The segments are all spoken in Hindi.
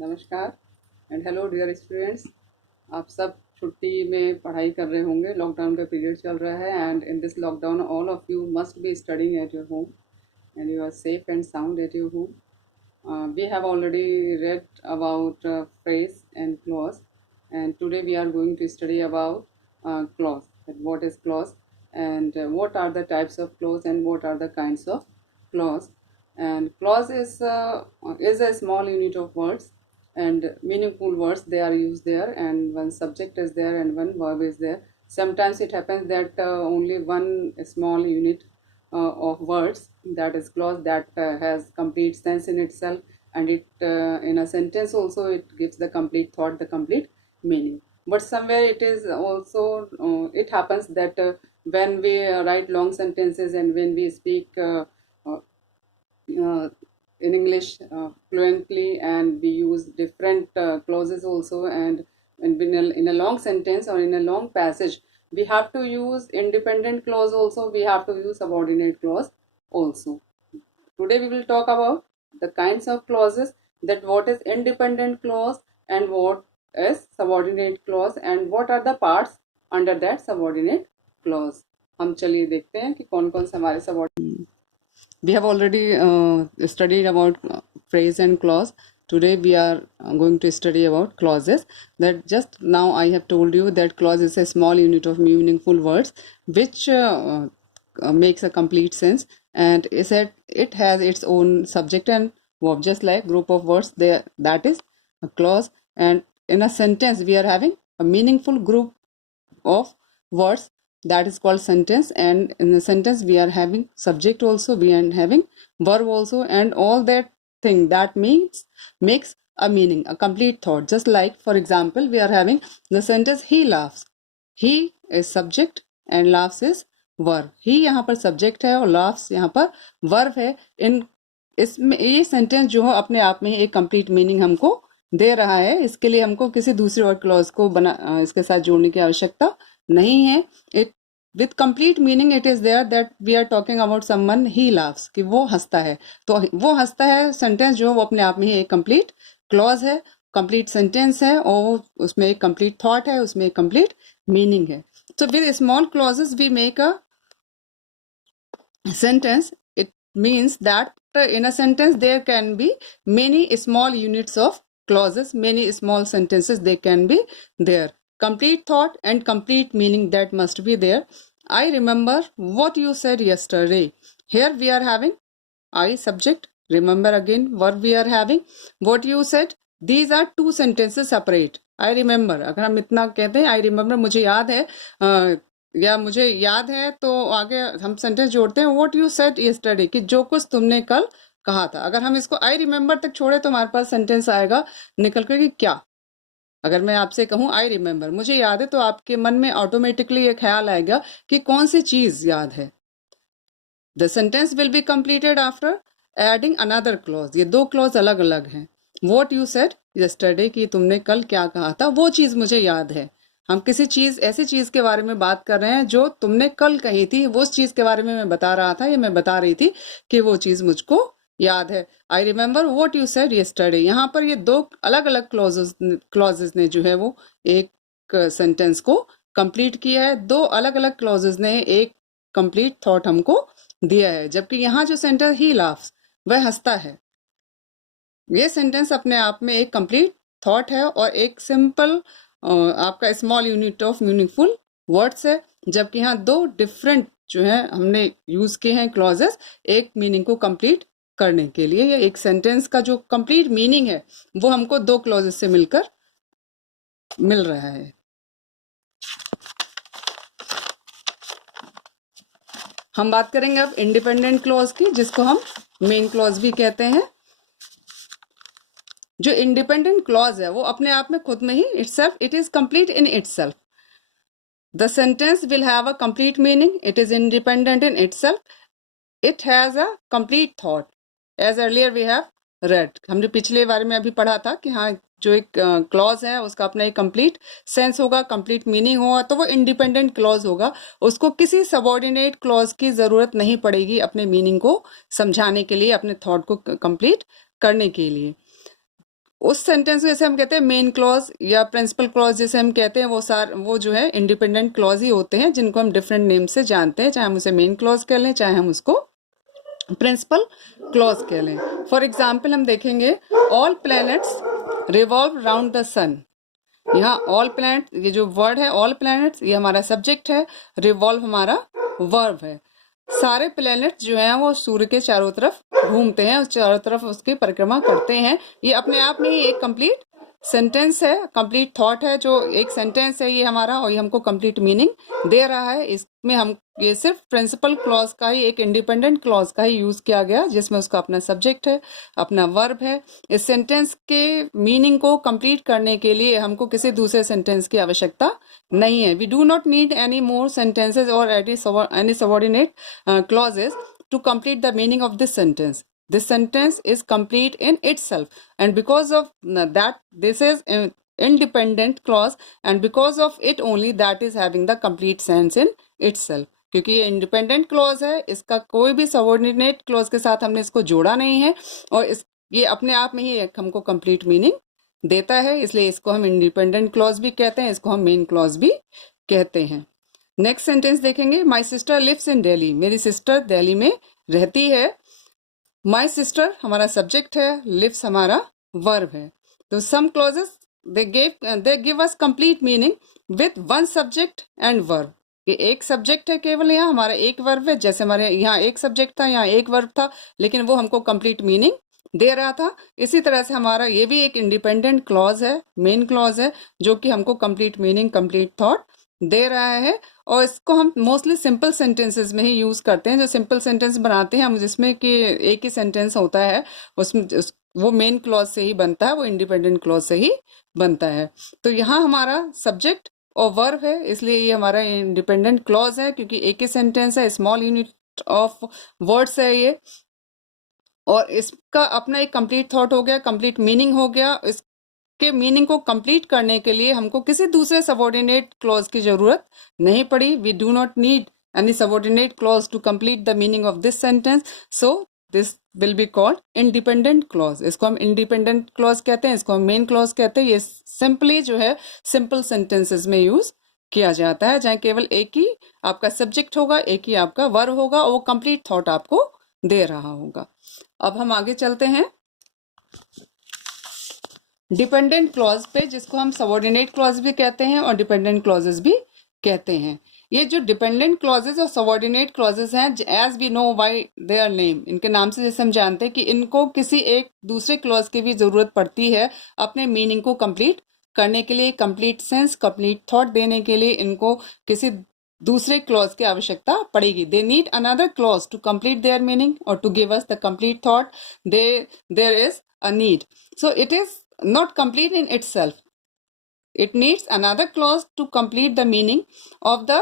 नमस्कार एंड हेलो डियर स्टूडेंट्स। आप सब छुट्टी में पढ़ाई कर रहे होंगे। लॉकडाउन का पीरियड चल रहा है and in this lockdown all of you must be studying at your home and you are safe and sound at your home. We have already read about phrase and clause, and today we are going to study about clause. That what is clause, and what are the types of clause, and what are the kinds of clause. And clause is a small unit of words, and meaningful words they are used there, and one subject is there and one verb is there. Sometimes it happens that only one small unit of words, that is clause, that has complete sense in itself, and it in a sentence also it gives the complete thought, the complete meaning. But somewhere it is also it happens that when we write long sentences and when we speak uh, in English fluently, and we use different clauses also, and in a long sentence or in a long passage we have to use independent clause also, we have to use subordinate clause also. Today we will talk about the kinds of clauses, that what is independent clause and what is subordinate clause, and what are the parts under that subordinate clause. हम चलिए देखते हैं कि कौन कौन से हमारे subordinate. We have already studied about phrase and clause. Today we are going to study about clauses. That just now I have told you that clause is a small unit of meaningful words which makes a complete sense, and is that it has its own subject and verb, just like group of words there, that is a clause. And in a sentence we are having a meaningful group of words, that is called sentence, and in the sentence we are having subject also, we are having verb also, and all that thing that makes a meaning, a complete thought. Just like for example we are having the sentence he laughs. He is subject and laughs is verb. he यहाँ पर subject है और laughs यहाँ पर verb है. इन इसमें ये sentence जो है अपने आप में एक complete meaning हमको दे रहा है. इसके लिए हमको किसी दूसरे और क्लॉज को इसके साथ जोड़ने की आवश्यकता नहीं है. It with complete meaning it is there that we are talking about someone he laughs, कि वो हंसता है. तो वो हंसता है सेंटेंस जो वो अपने आप में ही एक कंप्लीट क्लॉज है, कंप्लीट सेंटेंस है, और उसमें एक कंप्लीट थॉट है, उसमें एक कंप्लीट मीनिंग है. So with small clauses we make a sentence. It means that in a sentence there can be many small units of clauses, many small sentences they can be there. Complete thought and complete meaning that must be there. I remember what you said yesterday. Here we are having I subject. Remember again verb we are having. What you said. These are two sentences separate. I remember. अगर हम इतना कहते हैं I remember, मुझे याद है या मुझे याद है, तो आगे हम सेंटेंस जोड़ते हैं what you said yesterday, कि जो कुछ तुमने कल कहा था. अगर हम इसको I remember तक छोड़े तो हमारे पास सेंटेंस आएगा निकल कर कि क्या. अगर मैं आपसे कहूँ आई रिमेम्बर, मुझे याद है, तो आपके मन में ऑटोमेटिकली ये ख्याल आएगा कि कौन सी चीज याद है. The sentence will be completed after adding another clause. ये दो क्लॉज अलग अलग हैं. वॉट यू सेड यस्टरडे, कि तुमने कल क्या कहा था, वो चीज मुझे याद है. हम किसी चीज ऐसी चीज के बारे में बात कर रहे हैं जो तुमने कल कही थी, वो उस चीज के बारे में मैं बता रहा था या मैं बता रही थी कि वो चीज मुझको याद है. I remember what you said yesterday. यहाँ पर ये दो अलग अलग क्लॉजेस ने जो है वो एक सेंटेंस को कंप्लीट किया है. दो अलग अलग क्लॉजेस ने एक कंप्लीट थॉट हमको दिया है. जबकि यहाँ जो सेंटेंस ही लाफ्स, वह हंसता है, ये सेंटेंस अपने आप में एक कंप्लीट थॉट है और एक सिंपल आपका small unit of meaningful words है. जबकि यहाँ दो डिफरेंट जो है हमने यूज किए हैं क्लॉजेस एक मीनिंग को कंप्लीट करने के लिए. या एक सेंटेंस का जो कंप्लीट मीनिंग है वो हमको दो क्लॉजेस से मिलकर मिल रहा है. हम बात करेंगे अब इंडिपेंडेंट क्लॉज की, जिसको हम मेन क्लॉज भी कहते हैं. जो इंडिपेंडेंट क्लॉज है वो अपने आप में खुद में ही it is complete in itself. The sentence will have a complete meaning. It is independent in itself. It has a complete thought as earlier we have read. हमने पिछले बारे में अभी पढ़ा था कि हाँ, जो एक क्लॉज है उसका अपना एक कंप्लीट सेंस होगा, कंप्लीट मीनिंग होगा, तो वो इंडिपेंडेंट क्लॉज होगा. उसको किसी सबऑर्डिनेट क्लॉज की जरूरत नहीं पड़ेगी अपने मीनिंग को समझाने के लिए, अपने थॉट को कंप्लीट करने के लिए. उस सेंटेंस जैसे हम कहते हैं मेन क्लॉज या प्रिंसिपल क्लॉज जैसे हम कहते हैं, वो जो है इंडिपेंडेंट क्लॉज ही होते हैं, जिनको हम डिफरेंट नेम से जानते हैं, चाहे हम उसे मेन क्लॉज कह लें, चाहे हम उसको प्रिंसिपल क्लॉज कह लें। फॉर एग्जाम्पल हम देखेंगे all planets revolve round the sun. यहाँ ऑल प्लैनेट, ये जो वर्ड है ऑल प्लैनेट्स, ये हमारा सब्जेक्ट है, रिवॉल्व हमारा वर्ब है। सारे प्लैनेट जो हैं वो सूर्य के चारों तरफ घूमते हैं, चारों तरफ उसकी परिक्रमा करते हैं। ये अपने आप में ही एक कंप्लीट सेंटेंस है, कंप्लीट थॉट है, जो एक सेंटेंस है ये हमारा, और ये हमको कंप्लीट मीनिंग दे रहा है। इसमें हम ये सिर्फ प्रिंसिपल क्लॉज का ही, एक इंडिपेंडेंट क्लॉज का ही यूज किया गया, जिसमें उसका अपना सब्जेक्ट है, अपना वर्ब है। इस सेंटेंस के मीनिंग को कंप्लीट करने के लिए हमको किसी दूसरे सेंटेंस की आवश्यकता नहीं है। We do not need any more sentences or any subordinate clauses to complete the meaning of this sentence. This sentence is complete in itself, and because of that, this is an independent clause, and because of it only, that is having the complete sense in itself. क्योंकि ये इंडिपेंडेंट क्लॉज है, इसका कोई भी सबऑर्डिनेट क्लॉज के साथ हमने इसको जोड़ा नहीं है, और ये अपने आप में ही हमको कंप्लीट मीनिंग देता है, इसलिए इसको हम इंडिपेंडेंट क्लॉज भी कहते हैं, इसको हम मेन क्लॉज भी कहते हैं। नेक्स्ट सेंटेंस देखेंगे, my sister lives in Delhi. मेरी सिस्टर दिल्ली में रहती है। माई सिस्टर हमारा सब्जेक्ट है, लिव्स हमारा वर्ब है। तो some clauses they give us complete meaning with one subject and verb. ये एक सब्जेक्ट है केवल, यहाँ हमारा एक वर्ब है, जैसे हमारे यहाँ एक सब्जेक्ट था, यहाँ एक वर्ब था, लेकिन वो हमको कंप्लीट मीनिंग दे रहा था। इसी तरह से हमारा ये भी एक इंडिपेंडेंट क्लॉज है, मेन क्लॉज है, जो कि हमको complete meaning, complete thought they रहा है। और इसको हम मोस्टली सिंपल सेंटेंसेस में ही यूज करते हैं। जो सिंपल सेंटेंस बनाते हैं हम, जिसमें कि एक ही सेंटेंस होता है, उसमें वो मेन क्लॉज से ही बनता है, वो इंडिपेंडेंट क्लॉज से ही बनता है। तो यहाँ हमारा सब्जेक्ट और वर्ब है, इसलिए ये हमारा इंडिपेंडेंट क्लॉज है, क्योंकि एक ही सेंटेंस है, स्मॉल यूनिट ऑफ वर्ड्स है ये, और इसका अपना एक कंप्लीट थॉट हो गया, कंप्लीट मीनिंग हो गया। के मीनिंग को कंप्लीट करने के लिए हमको किसी दूसरे सबऑर्डिनेट क्लॉज की जरूरत नहीं पड़ी। We do not need any subordinate clause to complete the meaning of this sentence, so this will be called independent clause. इसको हम इंडिपेंडेंट क्लॉज कहते हैं, इसको हम मेन क्लॉज कहते हैं। ये सिंपली जो है सिंपल सेंटेंसेस में यूज किया जाता है, जहाँ केवल एक ही आपका सब्जेक्ट होगा, एक ही आपका वर्ब होगा, और वो कंप्लीट थॉट आपको दे रहा होगा। अब हम आगे चलते हैं डिपेंडेंट क्लॉज पे, जिसको हम सबऑर्डिनेट क्लॉज भी कहते हैं और डिपेंडेंट क्लॉजेस भी कहते हैं। ये जो डिपेंडेंट क्लॉजेस और सबऑर्डिनेट क्लॉजेस हैं, as we know by their name, इनके नाम से जैसे हम जानते हैं कि इनको किसी एक दूसरे क्लॉज की भी जरूरत पड़ती है अपने मीनिंग को कंप्लीट करने के लिए, कंप्लीट सेंस, कंप्लीट थॉट देने के लिए इनको किसी दूसरे क्लॉज की आवश्यकता पड़ेगी। They need another clause to complete their meaning और to give us the complete thought. There is a need, so it is not complete in itself. It needs another clause to complete the meaning of the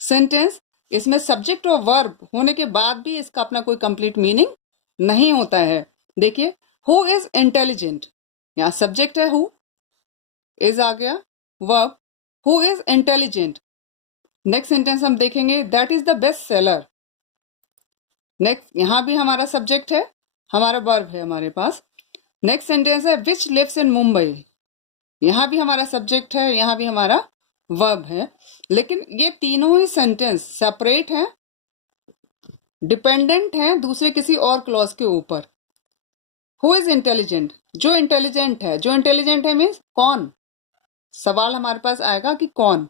sentence. इसमें सब्जेक्ट और वर्ब होने के बाद भी इसका अपना कोई कंप्लीट मीनिंग नहीं होता है। देखिए, who is intelligent, यहाँ सब्जेक्ट है who, is आ गया, verb who is intelligent। Next sentence हम देखेंगे, that is the best seller। Next यहाँ भी हमारा सब्जेक्ट है, हमारा वर्ब है हमारे पास। नेक्स्ट सेंटेंस है विच लिव्स इन मुंबई। यहाँ भी हमारा सब्जेक्ट है, यहाँ भी हमारा वर्ब है, लेकिन ये तीनों ही सेंटेंस सेपरेट हैं, डिपेंडेंट हैं दूसरे किसी और क्लॉज के ऊपर। हु इज इंटेलिजेंट, जो इंटेलिजेंट है, जो इंटेलिजेंट है मीन्स कौन। सवाल हमारे पास आएगा कि कौन।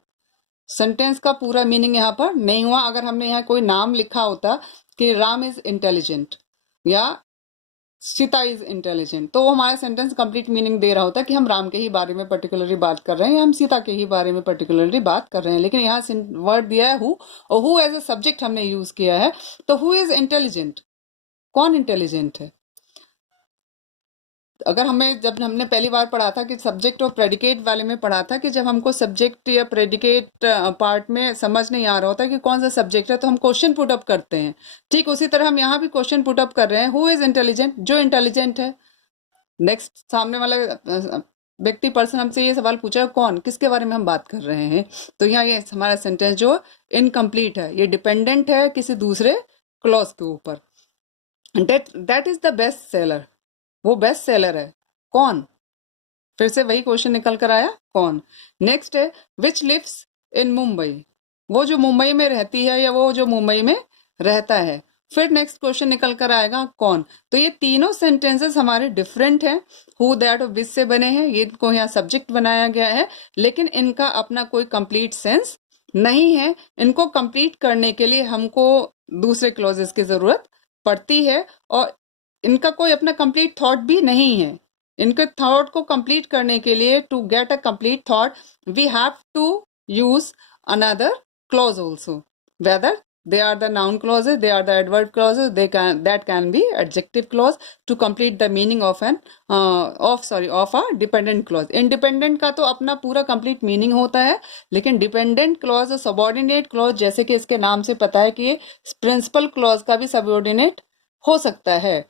सेंटेंस का पूरा मीनिंग यहाँ पर नहीं हुआ। अगर हमने यहाँ कोई नाम लिखा होता कि राम इज इंटेलिजेंट या सीता इज इंटेलिजेंट, तो वो हमारा सेंटेंस कंप्लीट मीनिंग दे रहा होता कि हम राम के ही बारे में पर्टिकुलरली बात कर रहे हैं या हम सीता के ही बारे में पर्टिकुलरली बात कर रहे हैं। लेकिन यहाँ वर्ड दिया है हु, और हु एज ए सब्जेक्ट हमने यूज किया है, तो हु इज इंटेलिजेंट, कौन इंटेलिजेंट है। अगर जब हमने पहली बार पढ़ा था कि सब्जेक्ट और प्रेडिकेट वाले में पढ़ा था कि जब हमको सब्जेक्ट या प्रेडिकेट पार्ट में समझ नहीं आ रहा होता कि कौन सा सब्जेक्ट है, तो हम क्वेश्चन पुट अप करते हैं। ठीक उसी तरह हम यहाँ भी क्वेश्चन पुट अप कर रहे हैं, हु इज इंटेलिजेंट, जो इंटेलिजेंट है। नेक्स्ट सामने वाला व्यक्ति, पर्सन हमसे ये सवाल पूछा, कौन, किसके बारे में हम बात कर रहे हैं। तो यहाँ ये हमारा सेंटेंस जो इनकम्प्लीट है, ये डिपेंडेंट है किसी दूसरे क्लॉज के ऊपर। That is the best seller, वो बेस्ट सेलर है, कौन, फिर से वही क्वेश्चन निकल कर आया, कौन। नेक्स्ट है विच लिव्स इन मुंबई, वो जो मुंबई में रहती है या वो जो मुंबई में रहता है। फिर नेक्स्ट क्वेश्चन निकल कर आएगा कौन। तो ये तीनों सेंटेंसेस हमारे डिफरेंट हैं, हु दैट और विच से बने हैं, ये इनको यहाँ सब्जेक्ट बनाया गया है, लेकिन इनका अपना कोई कंप्लीट सेंस नहीं है। इनको कंप्लीट करने के लिए हमको दूसरे क्लॉजेस की जरूरत पड़ती है और इनका कोई अपना कंप्लीट थॉट भी नहीं है। इनके थॉट को कंप्लीट करने के लिए, to get a complete thought, we have to use another clause also, whether they are the noun clauses, they are the adverb clauses, that can be adjective clause to complete the meaning of a dependent clause. independent का तो अपना पूरा complete meaning होता है, लेकिन dependent clause और subordinate clause, जैसे कि इसके नाम से पता है कि ये principal clause का भी subordinate हो सकता है।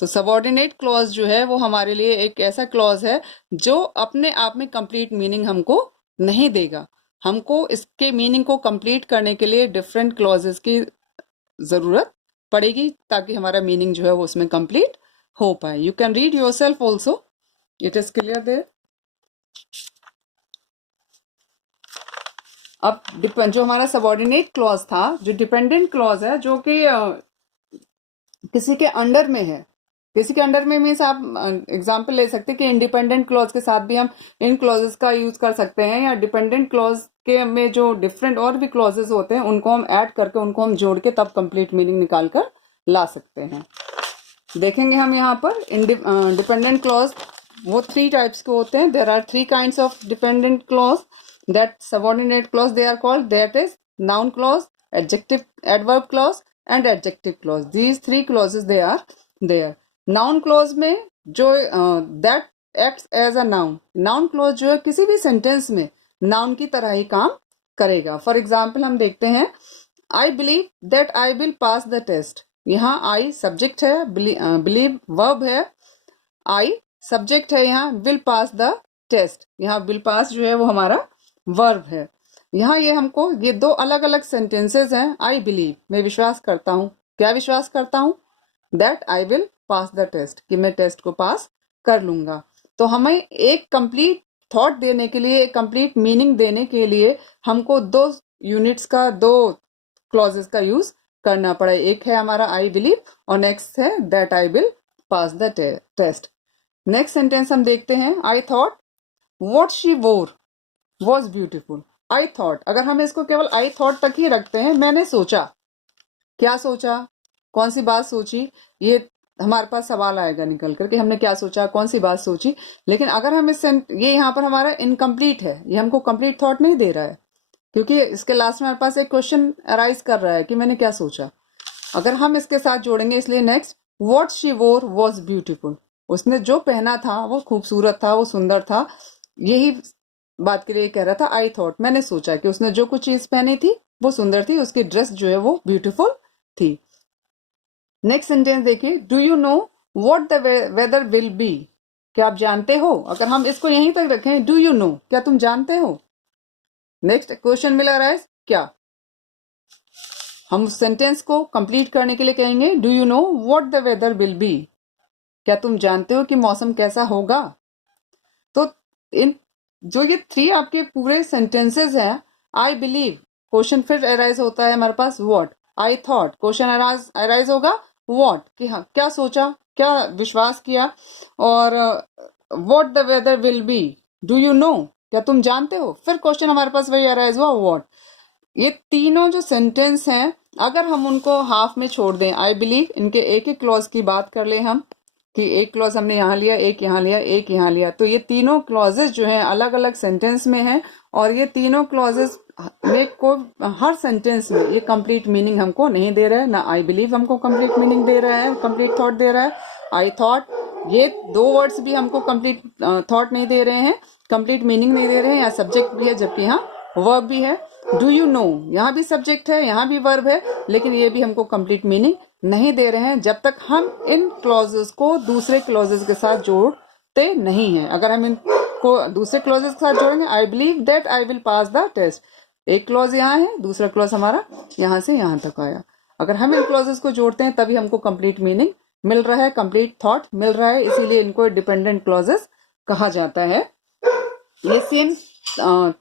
तो सबऑर्डिनेट क्लॉज जो है वो हमारे लिए एक ऐसा क्लॉज है जो अपने आप में कंप्लीट मीनिंग हमको नहीं देगा। हमको इसके मीनिंग को कंप्लीट करने के लिए डिफरेंट क्लॉजेस की जरूरत पड़ेगी ताकि हमारा मीनिंग जो है वो उसमें कंप्लीट हो पाए। You can read yourself also, it is clear there. अब जो हमारा सबऑर्डिनेट क्लॉज था, जो डिपेंडेंट क्लॉज है, जो कि किसी के अंडर में है, किसी के अंडर में मीन्स आप एग्जांपल ले सकते हैं कि इंडिपेंडेंट क्लॉज के साथ भी हम इन क्लॉजेस का यूज कर सकते हैं, या डिपेंडेंट क्लॉज के में जो डिफरेंट और भी क्लॉजेस होते हैं उनको हम ऐड करके, उनको हम जोड़ के तब कंप्लीट मीनिंग निकाल कर ला सकते हैं। देखेंगे हम यहाँ पर डिपेंडेंट क्लॉज वो 3 टाइप्स के होते हैं। There are 3 kinds of dependent clause that subordinate clause they are called, that is noun clause, adjective adverb clause and adjective clause. These 3 clauses they are there. Noun clause में जो that acts as a noun, noun clause जो है किसी भी सेंटेंस में नाउन की तरह ही काम करेगा। फॉर एग्जाम्पल हम देखते हैं, I believe that I will pass the test. यहाँ आई सब्जेक्ट है, बिलीव वर्ब है, आई सब्जेक्ट है, यहाँ विल पास द टेस्ट, यहाँ विल पास जो है वो हमारा वर्ब है। यहाँ ये हमको ये 2 अलग अलग सेंटेंसेस हैं। आई बिलीव, मैं विश्वास करता हूँ, क्या विश्वास करता हूँ, that I will pass the test, कि मैं टेस्ट को पास कर लूंगा। तो हमें एक कंप्लीट थॉट देने के लिए, एक कंप्लीट मीनिंग देने के लिए हमको 2 यूनिट्स का, 2 क्लॉजेस का यूज करना पड़ा। एक है हमारा आई बिलीव और नेक्स्ट है that I will pass the test. Next sentence हम देखते हैं, I thought what she wore was beautiful. I thought, अगर हम इसको केवल आई थॉट तक ही रखते हैं, मैंने सोचा, क्या सोचा, कौन सी बात सोची, ये हमारे पास सवाल आएगा निकल कर कि हमने क्या सोचा, कौन सी बात सोची। लेकिन अगर हम ये यहाँ पर हमारा इनकम्प्लीट है, ये हमको कंप्लीट थॉट नहीं दे रहा है, क्योंकि इसके लास्ट में हमारे पास एक क्वेश्चन अराइज कर रहा है कि मैंने क्या सोचा। अगर हम इसके साथ जोड़ेंगे, इसलिए next, what she wore was beautiful, उसने जो पहना था वो खूबसूरत था, वो सुंदर था। यही बात के लिए कह रहा था आई थॉट, मैंने सोचा कि उसने जो कुछ चीज पहनी थी वो सुंदर थी, उसकी ड्रेस जो है वो ब्यूटीफुल थी। नेक्स्ट सेंटेंस देखिए, do you know what the weather will be, क्या आप जानते हो। अगर हम इसको यहीं तक रखें, डू यू नो, क्या तुम जानते हो। नेक्स्ट क्वेश्चन मिला रहा है क्या, हम उस सेंटेंस को कंप्लीट करने के लिए कहेंगे do you know what the weather will be, क्या तुम जानते हो कि मौसम कैसा होगा। तो इन जो ये 3 आपके पूरे सेंटेंसेस हैं, आई बिलीव, क्वेश्चन फिर अराइज होता है हमारे पास what, I thought, question arise होगा व्हाट, कि हाँ क्या सोचा, क्या विश्वास किया, और what the weather will be, do you know, क्या तुम जानते हो, फिर क्वेश्चन हमारे पास वही अराइज हुआ व्हाट। ये तीनों जो सेंटेंस हैं, अगर हम उनको हाफ में छोड़ दें, आई बिलीव, इनके एक एक क्लॉज की बात कर ले हम, कि एक क्लॉज हमने यहाँ लिया, एक यहाँ लिया, एक यहाँ लिया, तो ये तीनों क्लॉजेस जो हैं अलग अलग सेंटेंस में हैं, और ये तीनों क्लॉजेस में को हर सेंटेंस में ये कंप्लीट मीनिंग हमको नहीं दे रहा है। ना आई बिलीव हमको कंप्लीट मीनिंग दे रहा है, कंप्लीट थॉट दे रहा है। आई थॉट, ये 2 वर्ड्स भी हमको कंप्लीट थॉट नहीं दे रहे हैं, कंप्लीट मीनिंग नहीं दे रहे हैं। यहाँ सब्जेक्ट भी है जबकि यहाँ वर्ब भी है। डू यू नो, यहाँ भी सब्जेक्ट है, यहाँ भी वर्ब है, लेकिन ये भी हमको कंप्लीट मीनिंग नहीं दे रहे हैं जब तक हम इन क्लॉजेस को दूसरे क्लॉजेस के साथ जोड़ते नहीं हैं। अगर हम इनको दूसरे क्लॉजेस के साथ जोड़ेंगे, I believe that I will pass the test, एक क्लॉज यहाँ है, दूसरा क्लॉज हमारा यहाँ से यहाँ तक आया। अगर हम इन क्लॉजेस को जोड़ते हैं तभी हमको कंप्लीट मीनिंग मिल रहा है, कंप्लीट थॉट मिल रहा है, इसीलिए इनको डिपेंडेंट क्लॉजेस कहा जाता है। ये सेम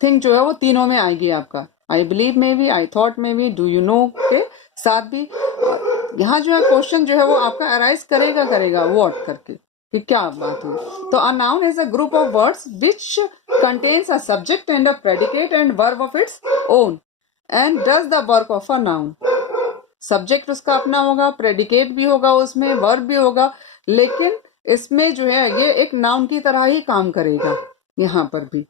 थिंग जो है वो तीनों में आएगी आपका। आई बिलीव में भी, आई थॉट में भी, डू यू नो के साथ भी यहाँ जो है क्वेश्चन जो है वो आपका अराइज करेगा व्हाट करके कि क्या बात हुई। तो a noun is a group of words which contains a subject and a predicate and verb of its own and does the work of a noun. Subject उसका अपना होगा, प्रेडिकेट भी होगा, उसमें वर्ब भी होगा, लेकिन इसमें जो है ये एक नाउन की तरह ही काम करेगा। यहाँ पर भी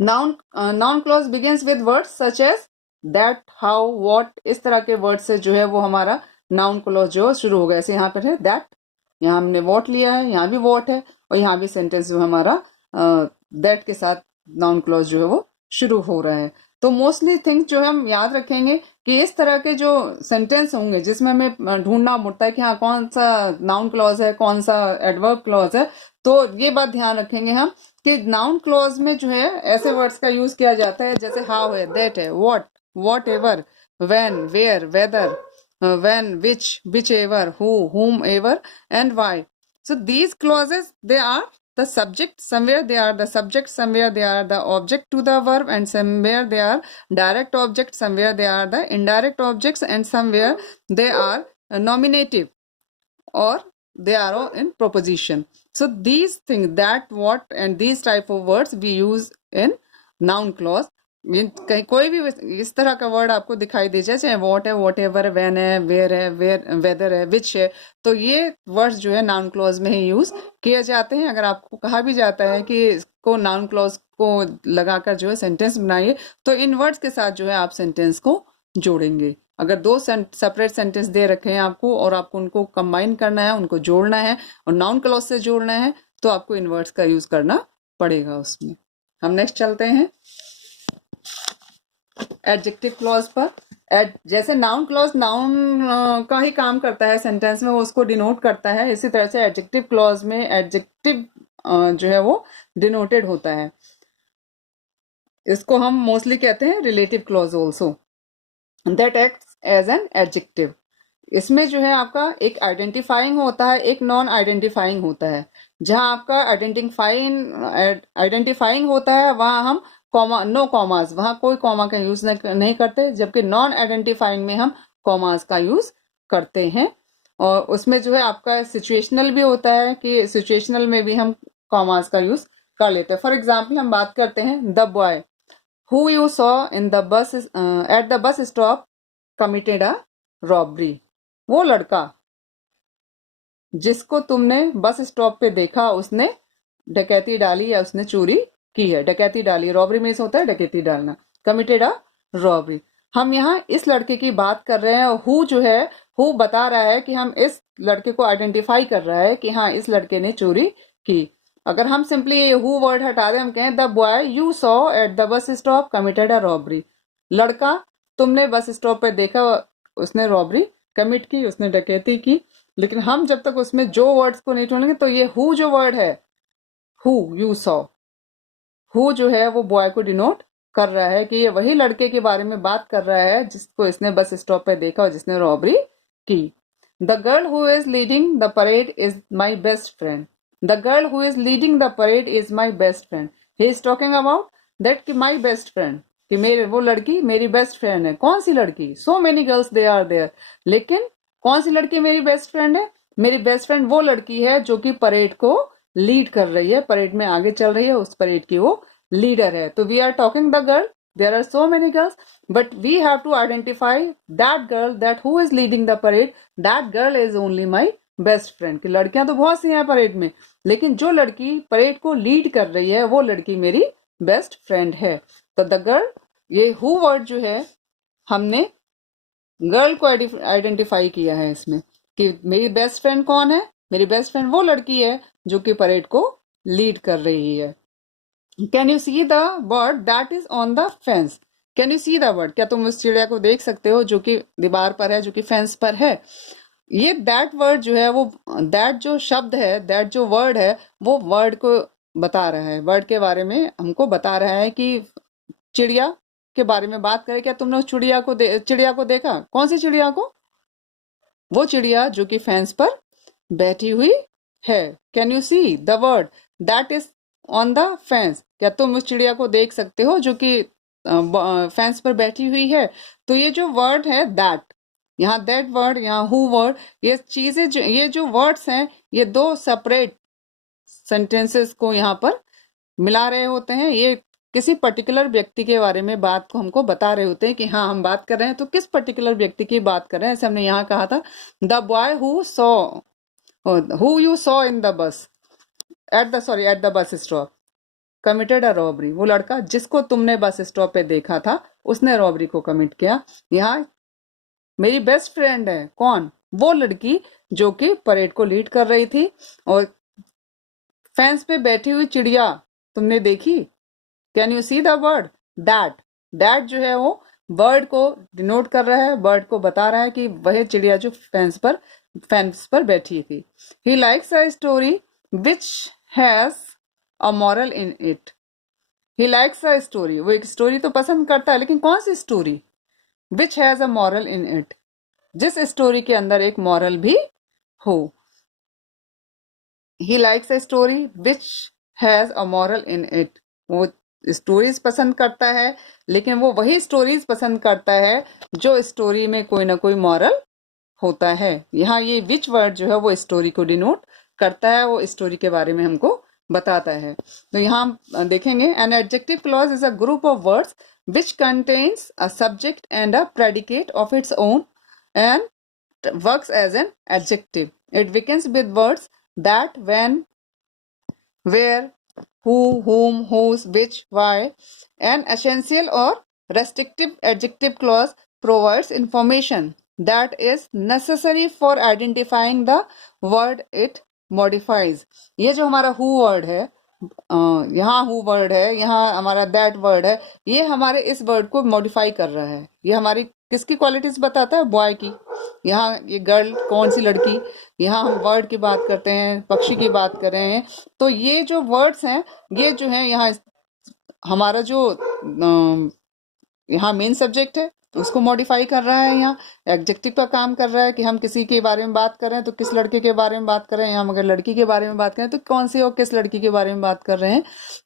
noun clause begins with words such as that, how, what, इस तरह के वर्ड से जो है वो हमारा नाउन क्लॉज जो शुरू होगा। ऐसे यहाँ पर है दैट, यहाँ हमने वॉट लिया है, यहाँ भी वॉट है, और यहाँ भी सेंटेंस जो हमारा दैट के साथ नाउन क्लॉज जो है वो शुरू हो रहा है। तो मोस्टली थिंग जो हम याद रखेंगे कि इस तरह के जो सेंटेंस होंगे जिसमें हमें ढूंढना पड़ता है कि हाँ कौन सा नाउन क्लॉज है, कौन सा एडवर्ब क्लॉज है, तो ये बात ध्यान रखेंगे हम कि नाउन क्लॉज में जो है ऐसे वर्ड्स का यूज किया जाता है जैसे हाउ है, दैट है, whatever, when, where, whether, when, which ever, who, whomever, and why. So these clauses, they are the subject, somewhere they are the subject, somewhere they are the object to the verb, and somewhere they are direct object, somewhere they are the indirect objects, and somewhere they are nominative, or they are all in proposition. So these things, that, what, and these type of words we use in noun clause. कहीं कोई भी इस तरह का वर्ड आपको दिखाई दे जाए, चाहे वॉट है, वॉट एवर है, वैन है, वेयर है, वेदर है, विच है, तो ये वर्ड्स जो है नाउन क्लॉज में ही यूज किए जाते हैं। अगर आपको कहा भी जाता है कि इसको नाउन क्लॉज को लगाकर जो है सेंटेंस बनाइए, तो इन वर्ड्स के साथ जो है आप सेंटेंस को जोड़ेंगे। अगर दो सेपरेट सेंटेंस दे रखे हैं आपको और आपको उनको कंबाइन करना है, उनको जोड़ना है और नाउन क्लॉज से जोड़ना है, तो आपको इन वर्ड्स का यूज करना पड़ेगा उसमें। हम नेक्स्ट चलते हैं एडजेक्टिव क्लॉज पर। जैसे नाउन क्लॉज नाउन का ही काम करता है सेंटेंस में, वो उसको डिनोट करता है, इसी तरह से एडजेक्टिव क्लॉज में एडजेक्टिव जो है वो डिनोटेड होता है। इसको हम मोस्टली कहते हैं relative clause also, that acts as an adjective. इसमें जो है आपका एक आइडेंटिफाइंग होता है, एक नॉन आइडेंटिफाइंग होता है। जहां आपका आइडेंटिफाइंग होता है वहां हम कॉमा, नो कॉमास, वहां कोई कॉमा का यूज नहीं करते, जबकि नॉन आइडेंटिफाइंग में हम कॉमास का यूज करते हैं। और उसमें जो है आपका सिचुएशनल भी होता है कि सिचुएशनल में भी हम कॉमास का यूज कर लेते हैं। फॉर एग्जाम्पल हम बात करते हैं the boy who you saw in the bus at the bus stop committed a robbery. वो लड़का जिसको तुमने बस स्टॉप पे देखा उसने डकैती डाली या उसने चोरी की है। डकैती डाली, रॉबरी में होता है डकैती डालना, कमिटेड अ रॉबरी। हम यहाँ इस लड़के की बात कर रहे हैं। हु जो है, हु बता रहा है कि हम इस लड़के को आइडेंटिफाई कर रहा है कि हाँ इस लड़के ने चोरी की। अगर हम सिंपली ये हु वर्ड हटा दें, हम कहें the boy you saw at the bus stop committed a robbery. लड़का तुमने बस स्टॉप पे देखा, उसने रॉबरी कमिट की, उसने डकैती की। लेकिन हम जब तक उसमें जो वर्ड्स को नहीं ढूंढेंगे, तो ये हु जो वर्ड है, हु यू सॉ, हु जो है वो बॉय को डिनोट कर रहा है कि ये वही लड़के के बारे में बात कर रहा है जिसको इसने बस स्टॉप पे देखा और जिसने रॉबरी की। The girl who is leading the parade is my best friend. The girl who is leading the parade is my best friend. He is talking about that कि माई बेस्ट फ्रेंड, कि मेरे वो लड़की मेरी बेस्ट फ्रेंड है। कौन सी लड़की? So many girls they are there, लेकिन कौन सी लड़की मेरी बेस्ट फ्रेंड है? मेरी बेस्ट फ्रेंड वो लड़की है जो कि परेड को लीड कर रही है, परेड में आगे चल रही है, उस परेड की वो लीडर है। तो we are talking the girl, there are so many girls, but we have to identify that girl, that who is leading the parade, that girl is only my best friend. कि लड़कियां तो बहुत सी हैं परेड में, लेकिन जो लड़की परेड को लीड कर रही है वो लड़की मेरी बेस्ट फ्रेंड है। तो द गर्ल, ये हु वर्ड जो है हमने गर्ल को आइडेंटिफाई किया है इसमें कि मेरी बेस्ट फ्रेंड कौन है? मेरी बेस्ट फ्रेंड वो लड़की है जो कि परेड को लीड कर रही है। Can you see the bird that is on the fence? Can you see the bird? क्या तुम उस चिड़िया को देख सकते हो जो कि दीवार पर है, जो कि फेंस पर है? ये दैट वर्ड जो है वो, दैट जो शब्द है, दैट जो वर्ड है, वो वर्ड को बता रहा है, वर्ड के बारे में हमको बता रहा है कि चिड़िया के बारे में बात करें। क्या तुमने उस चिड़िया को देखा? कौन सी चिड़िया को? वो चिड़िया जो कि फेंस पर बैठी हुई है। Can you see the word that is on the fence, क्या तुम उस चिड़िया को देख सकते हो जो कि फेंस पर बैठी हुई है। तो ये जो वर्ड है दैट, यहाँ दैट वर्ड, यहाँ हु वर्ड, ये चीजें जो, ये जो वर्ड्स हैं, ये दो सेपरेट सेंटेंसेस को यहाँ पर मिला रहे होते हैं। ये किसी पर्टिकुलर व्यक्ति के बारे में बात को हमको बता रहे होते हैं कि हाँ हम बात कर रहे हैं तो किस पर्टिकुलर व्यक्ति की बात कर रहे हैं। जैसे हमने यहाँ कहा था the boy who you saw in the bus at the bus stop committed a robbery. वो लड़का जिसको तुमने बस स्टॉप पे देखा था उसने रॉबरी को कमिट किया। यहाँ मेरी बेस्ट फ्रेंड है कौन, वो लड़की जो कि परेड को लीड कर रही थी। और फेंस पे बैठी हुई चिड़िया तुमने देखी, can you see the word that. That जो है वो वर्ड को डिनोट कर रहा है, वर्ड को बता रहा है कि वह चिड़िया जो फेंस पर बैठी थी। He likes a story which has a moral in it. He likes a story, वो एक स्टोरी तो पसंद करता है, लेकिन कौन सी story, which has a moral in it, जिस स्टोरी के अंदर एक मॉरल भी हो। He likes a story which has a moral in it, वो स्टोरीज पसंद करता है, लेकिन वो वही स्टोरीज पसंद करता है जो स्टोरी में कोई ना कोई मॉरल होता है। यहाँ ये विच वर्ड जो है वो स्टोरी को डिनोट करता है, वो स्टोरी के बारे में हमको बताता है। तो यहाँ हम देखेंगे an adjective clause is a group of words which contains a subject and a predicate of its own and works as an adjective. It begins with words that, when, where, who, whom, whose, which, why. An essential or restrictive adjective clause provides information that is necessary for identifying the word it modifies. ये जो हमारा who word है, यहाँ हु वर्ड है, यहाँ हमारा दैट वर्ड है, ये हमारे इस वर्ड को मॉडिफाई कर रहा है। ये हमारी किसकी क्वालिटीज बताता है, बॉय की। यहाँ ये गर्ल कौन सी लड़की, यहाँ हम वर्ड की बात करते हैं, पक्षी की बात कर रहे हैं। तो ये जो वर्ड्स हैं ये जो है यहाँ हमारा जो यहाँ मेन सब्जेक्ट है उसको मॉडिफाई कर रहा है। यहाँ एडजेक्टिव का काम कर रहा है कि हम किसी के बारे में बात कर रहे हैं तो किस लड़के के बारे में बात कर रहे हैं। यहाँ अगर लड़की के बारे में बात करें तो कौन सी और किस लड़की के बारे में बात कर रहे हैं।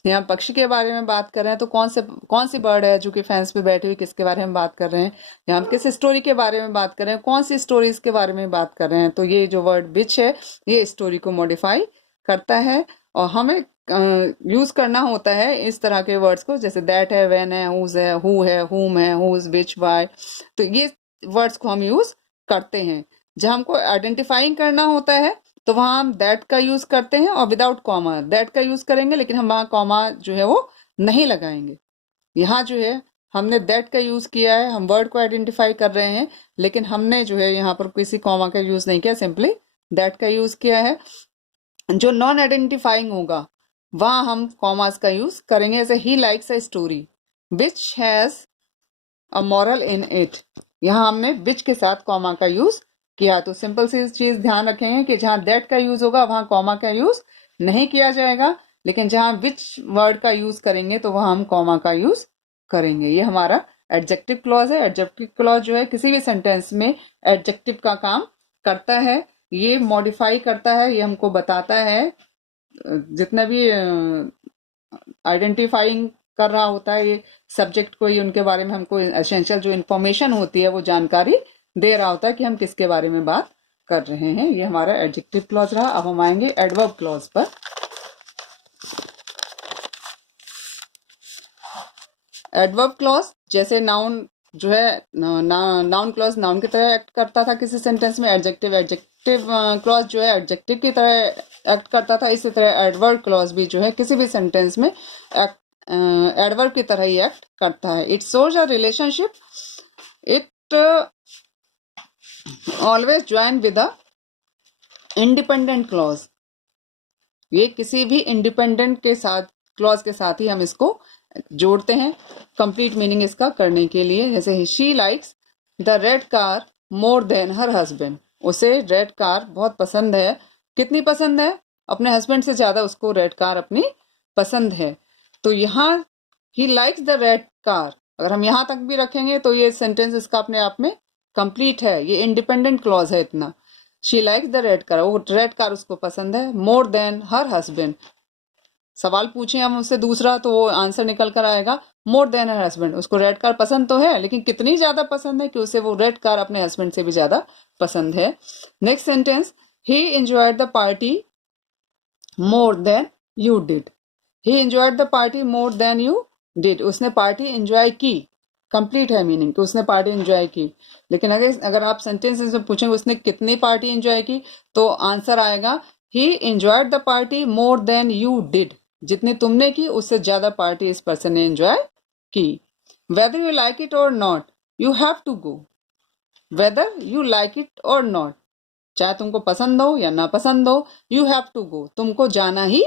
यहाँ पक्षी के बारे में बात कर रहे हैं तो कौन सी बर्ड है जो कि फेंस पे बैठी हुई, किसके बारे में बात कर रहे हैं। यहाँ हम किस स्टोरी के बारे में बात कर रहे हैं, कौन सी स्टोरीज के बारे में बात कर रहे हैं। तो ये जो वर्ड विच है ये स्टोरी को मॉडिफाई करता है और हमें यूज करना होता है इस तरह के वर्ड्स को, जैसे दैट है, व्हेन है, हुज है, हु है, हुम है, हुज, विच, वाई। तो ये वर्ड्स को हम यूज करते हैं। जब हमको आइडेंटिफाइंग करना होता है तो वहां हम दैट का यूज करते हैं और विदाउट कॉमा दैट का यूज करेंगे, लेकिन हम वहां कॉमा जो है वो नहीं लगाएंगे। यहाँ जो है हमने दैट का यूज किया है, हम वर्ड को आइडेंटिफाई कर रहे हैं, लेकिन हमने जो है यहाँ पर किसी कॉमा का यूज नहीं किया, सिंपली दैट का यूज किया है। जो नॉन आइडेंटिफाइंग होगा वहां हम कॉमास का यूज करेंगे। जैसे ही likes a story which has a moral in it, यहाँ हमने विच के साथ कॉमा का यूज किया। तो सिंपल सी चीज ध्यान रखेंगे कि जहां दैट का यूज होगा वहां कॉमा का यूज नहीं किया जाएगा, लेकिन जहां विच वर्ड का यूज करेंगे तो वहां हम कॉमा का यूज करेंगे। ये हमारा एडजेक्टिव क्लॉज है। एडजेक्टिव क्लॉज जो है किसी भी सेंटेंस में एडजेक्टिव का काम करता है, ये मॉडिफाई करता है, ये हमको बताता है जितना भी आइडेंटिफाइंग कर रहा होता है ये सब्जेक्ट को, ये उनके बारे में हमको एसेंशियल जो इन्फॉर्मेशन होती है वो जानकारी दे रहा होता है कि हम किसके बारे में बात कर रहे हैं। ये हमारा एडजेक्टिव क्लॉज रहा। अब हम आएंगे एडवर्ब क्लॉज पर। एडवर्ब क्लॉज जैसे नाउन जो है नाउन क्लॉज नाउन की तरह एक्ट करता था किसी सेंटेंस में, एडजेक्टिव क्लॉज जो है एडजेक्टिव की तरह एक्ट करता था, इसी तरह एडवर्ब क्लॉज भी जो है किसी भी सेंटेंस में एडवर्ब की तरह ही एक्ट करता है। It shows a relationship, it always join with a independent clause. ये किसी भी इंडिपेंडेंट के साथ क्लॉज के साथ ही हम इसको जोड़ते हैं कंप्लीट मीनिंग इसका करने के लिए। जैसे she likes the red car more than her husband, उसे रेड कार बहुत पसंद है। कितनी पसंद है, अपने हस्बैंड से ज्यादा उसको रेड कार अपनी पसंद है। तो यहाँ he likes the red car, अगर हम यहाँ तक भी रखेंगे तो ये सेंटेंस इसका अपने आप में कंप्लीट है, ये इंडिपेंडेंट क्लॉज है इतना। She likes the red car, वो रेड कार उसको पसंद है, मोर देन हर हस्बैंड, सवाल पूछे हम उससे दूसरा तो वो आंसर निकल कर आएगा मोर देन हर हस्बैंड। उसको रेड कार पसंद तो है, लेकिन कितनी ज्यादा पसंद है कि उसे वो रेड कार अपने हस्बैंड से भी ज्यादा पसंद है। Next sentence, he enjoyed the party more than you did. He enjoyed the party more than you did. उसने पार्टी एंजॉय की, कंप्लीट है मीनिंग कि उसने पार्टी एंजॉय की। लेकिन अगर आप सेंटेंसेस में पूछेंगे उसने कितनी पार्टी एंजॉय की, तो आंसर आएगा ही enjoyed the party more than you did. जितनी तुमने की उससे ज्यादा पार्टी इस पर्सन ने एंजॉय की। वेदर यू लाइक इट और not you have to go. Whether you like it और नॉट, चाहे तुमको पसंद हो या ना पसंद हो, यू हैव टू गो, तुमको जाना ही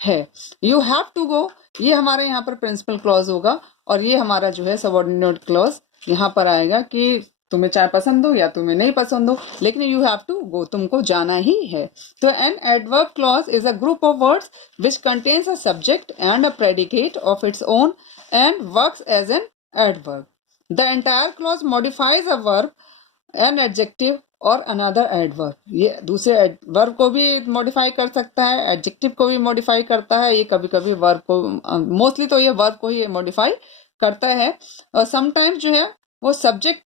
है। यू हैव टू गो ये हमारे यहाँ पर प्रिंसिपल क्लॉज होगा, और ये हमारा जो है सबऑर्डिनेट क्लॉज यहाँ पर आएगा कि तुम्हें चाहे पसंद हो या तुम्हें नहीं पसंद हो, लेकिन यू हैव टू गो, तुमको जाना ही है। तो an adverb clause is a group of words which contains a subject and a predicate of its own and works as an adverb. The entire clause modifies a verb, an adjective और अनदर एडवर्ब। ये दूसरे वर्ब को भी मॉडिफाई कर सकता है, एडजेक्टिव को भी मॉडिफाई करता है, ये कभी कभी वर्ब को, मोस्टली तो ये वर्ब को ही मॉडिफाई करता है। और समटाइम्स जो है वो सब्जेक्ट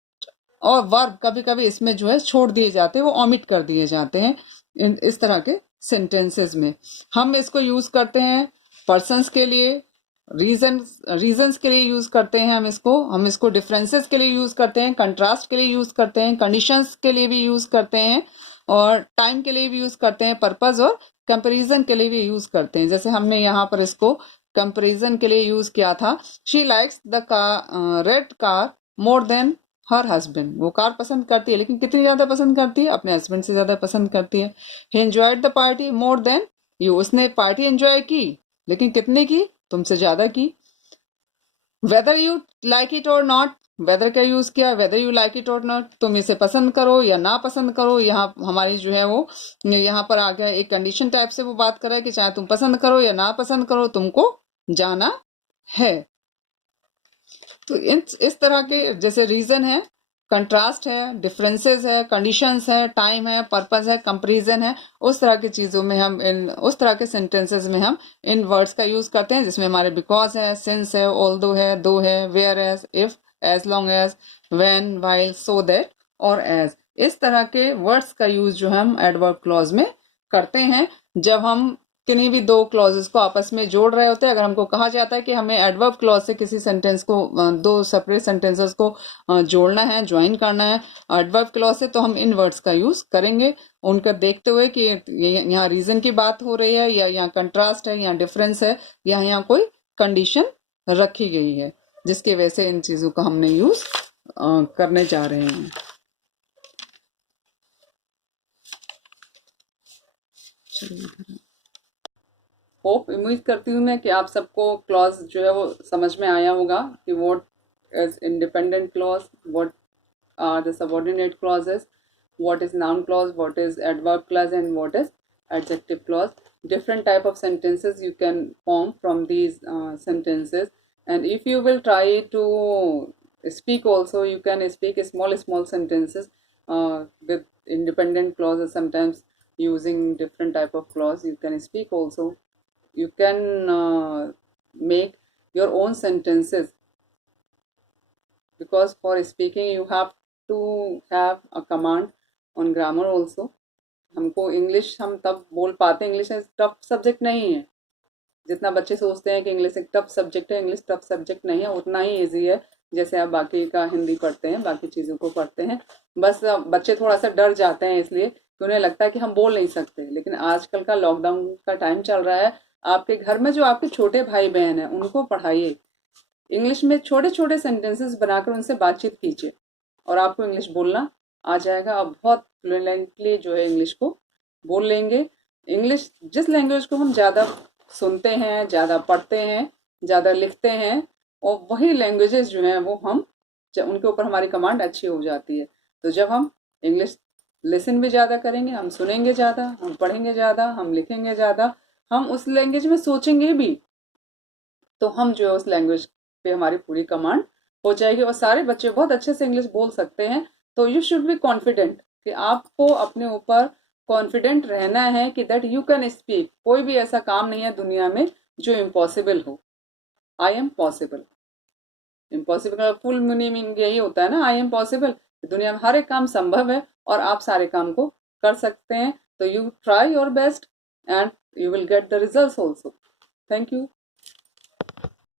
और वर्ब कभी कभी इसमें जो है छोड़ दिए जाते हैं, वो ऑमिट कर दिए जाते हैं इस तरह के सेंटेंसेस में। हम इसको यूज करते हैं पर्सन्स के लिए, रीजंस के लिए यूज करते हैं, हम इसको डिफरेंसेस के लिए यूज करते हैं, कंट्रास्ट के लिए यूज करते हैं, कंडीशंस के लिए भी यूज करते हैं, और टाइम के लिए भी यूज करते हैं, पर्पस और कंपैरिजन के लिए भी यूज करते हैं। जैसे हमने यहाँ पर इसको कंपैरिजन के लिए यूज किया था, she likes the car red car more than her husband. वो कार पसंद करती है, लेकिन कितनी ज्यादा पसंद करती है, अपने हस्बैंड से ज्यादा पसंद करती है। ही enjoyed the party more than you. उसने पार्टी एंजॉय की, लेकिन कितने की, तुमसे ज्यादा की। वेदर यू लाइक इट और नॉट, वेदर का यूज किया, वेदर यू लाइक इट और नॉट, तुम इसे पसंद करो या ना पसंद करो। यहाँ हमारी जो है वो यहाँ पर आ गया एक कंडीशन टाइप से वो बात कर रहा है कि चाहे तुम पसंद करो या ना पसंद करो, तुमको जाना है। तो इस तरह के जैसे रीजन है, कंट्रास्ट है, डिफरेंसेस है, कंडीशंस है, टाइम है, पर्पस है, कंपैरिजन है, उस तरह की चीजों में हम उस तरह के सेंटेंसेस में हम इन वर्ड्स का यूज करते हैं, जिसमें हमारे बिकॉज है, सिंस है, ऑल्दो है, दो है, whereas, if, as long as, when, while, so that और एज। इस तरह के वर्ड्स का यूज जो हम एडवर्ब क्लॉज में करते हैं जब हम किन्हीं भी दो क्लॉजेस को आपस में जोड़ रहे होते हैं। अगर हमको कहा जाता है कि हमें एडवर्ब क्लॉज से किसी सेंटेंस को, दो सेपरेट सेंटेंसेस को जोड़ना है, ज्वाइन करना है एडवर्ब क्लॉज से, तो हम इन वर्ड्स का यूज करेंगे उनका देखते हुए कि यहाँ रीजन की बात हो रही है, या यहाँ कंट्रास्ट है, यहाँ डिफरेंस है, या यहाँ कोई कंडीशन रखी गई है, जिसकी वजह से इन चीजों का हमने यूज करने जा रहे हैं। होप, उम्मीद करती हूँ मैं कि आप सबको क्लॉज जो है वो समझ में आया होगा कि what is independent clause, what are the subordinate clauses, what is noun clause, what is adverb clause, and what is adjective clause. Different type of sentences you can form from these sentences, and if you will try to speak also, you can speak small sentences with independent clauses, sometimes using different type of clause. You can speak also, you can make your own sentences, because for speaking you have to have a command on grammar also. हमको इंग्लिश हम तब बोल पाते हैं, इंग्लिश टफ सब्जेक्ट नहीं है। जितना बच्चे सोचते हैं कि इंग्लिश एक टफ सब्जेक्ट है, इंग्लिश टफ सब्जेक्ट नहीं है, उतना ही इजी है जैसे आप बाकी का हिंदी पढ़ते हैं, बाकी चीज़ों को पढ़ते हैं। बस बच्चे थोड़ा सा डर जाते हैं इसलिए कि उन्हें लगता है कि हम बोल नहीं सकते। लेकिन आजकल का लॉकडाउन का टाइम चल रहा है, आपके घर में जो आपके छोटे भाई बहन हैं उनको पढ़ाइए, इंग्लिश में छोटे छोटे सेंटेंसेस बनाकर उनसे बातचीत कीजिए, और आपको इंग्लिश बोलना आ जाएगा। आप बहुत फ्लुएंटली जो है इंग्लिश को बोल लेंगे। इंग्लिश जिस लैंग्वेज को हम ज़्यादा सुनते हैं, ज़्यादा पढ़ते हैं, ज़्यादा लिखते हैं, और वही लैंग्वेजेस जो हैं वो हम उनके ऊपर हमारी कमांड अच्छी हो जाती है। तो जब हम इंग्लिश लिसन भी ज़्यादा करेंगे, हम सुनेंगे ज़्यादा, हम पढ़ेंगे ज़्यादा, हम लिखेंगे ज़्यादा, हम उस लैंग्वेज में सोचेंगे भी, तो हम जो है उस लैंग्वेज पे हमारी पूरी कमांड हो जाएगी, और सारे बच्चे बहुत अच्छे से इंग्लिश बोल सकते हैं। तो यू शुड बी कॉन्फिडेंट, कि आपको अपने ऊपर कॉन्फिडेंट रहना है कि दैट यू कैन स्पीक। कोई भी ऐसा काम नहीं है दुनिया में जो इम्पॉसिबल हो। I am possible. इम्पॉसिबल का फुल मीनिंग यही होता है ना, आई एम पॉसिबल। दुनिया में हर एक काम संभव है और आप सारे काम को कर सकते हैं। तो you try your best and you will get the results also. Thank you.